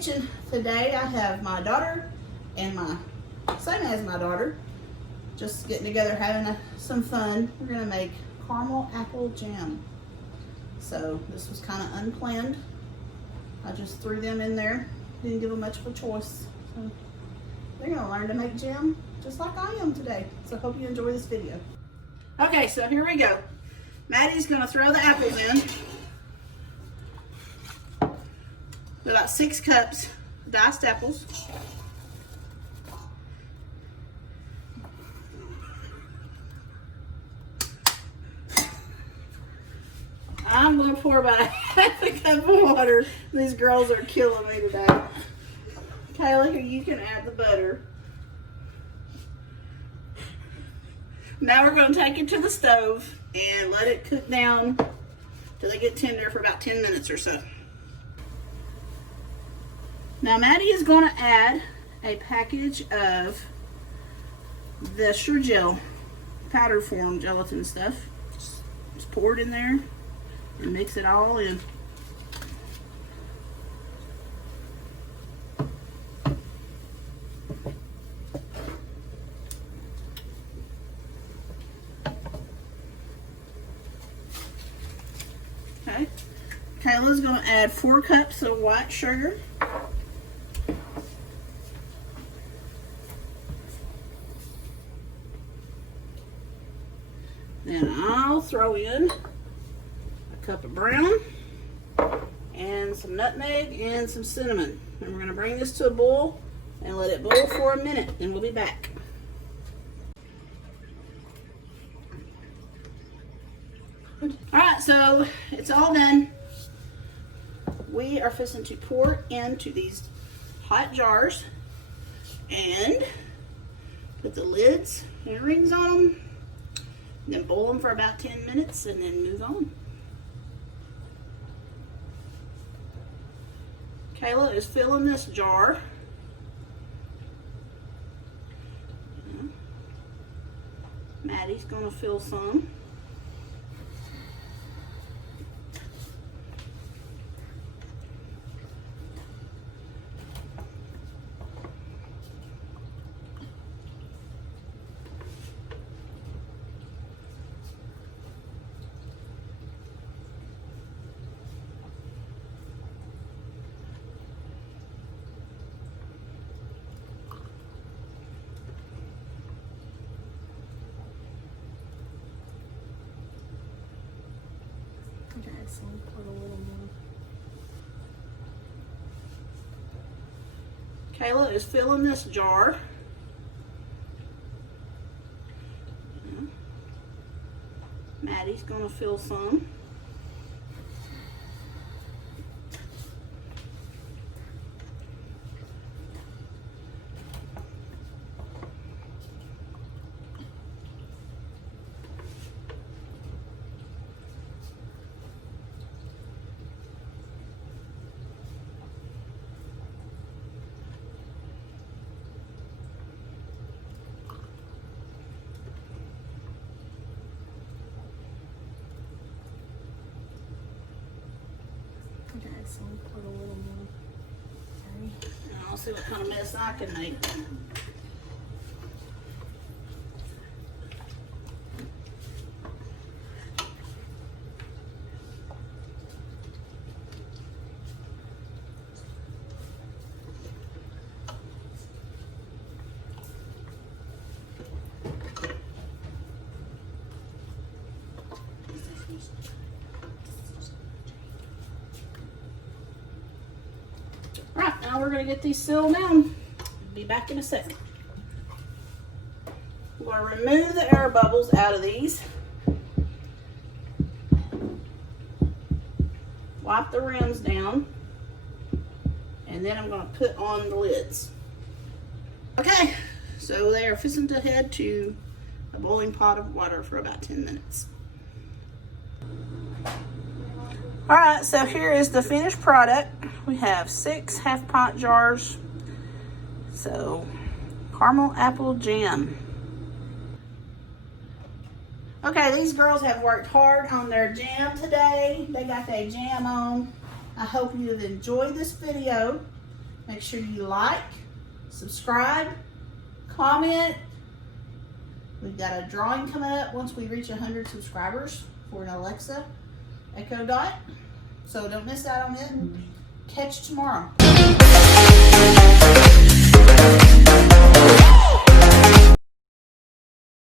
kitchen today. I have my daughter and same as my daughter, just getting together having some fun. We're gonna make caramel apple jam. So this was kind of unplanned. I just threw them in there, didn't give them much of a choice. So they're gonna learn to make jam just like I am today. So I hope you enjoy this video. Okay, so here we go. Maddie's gonna throw the apples in. About 6 cups diced apples. I'm going to pour about half a cup of water. These girls are killing me today. Kayla, here you can add the butter. Now we're going to take it to the stove and let it cook down till they get tender for about 10 minutes or so. Now Maddie is going to add a package of the Sure-Jell powder form gelatin stuff. Just pour it in there and mix it all in. Okay. Kayla's going to add 4 cups of white sugar. Then I'll throw in a cup of brown and some nutmeg and some cinnamon. And we're going to bring this to a boil and let it boil for a minute. Then we'll be back. Alright, so it's all done. We are fixing to pour into these hot jars and put the lids and rings on them. Then boil them for about 10 minutes and then move on. Kayla is filling this jar. Maddie's going to fill some. Put a little more. Kayla is filling this jar. Maddie's going to fill some. So put a little more. Okay. I'll see what kind of mess I can make. Alright, now we're going to get these sealed down. Be back in a second. We're going to remove the air bubbles out of these. Wipe the rims down. And then I'm going to put on the lids. Okay, so they are fixing to head to a boiling pot of water for about 10 minutes. Alright, so here is the finished product. We have 6 half-pint jars. So, caramel apple jam. Okay, these girls have worked hard on their jam today. They got their jam on. I hope you have enjoyed this video. Make sure you like, subscribe, comment. We've got a drawing coming up once we reach 100 subscribers for an Alexa Echo Dot. So don't miss out on it. Catch tomorrow.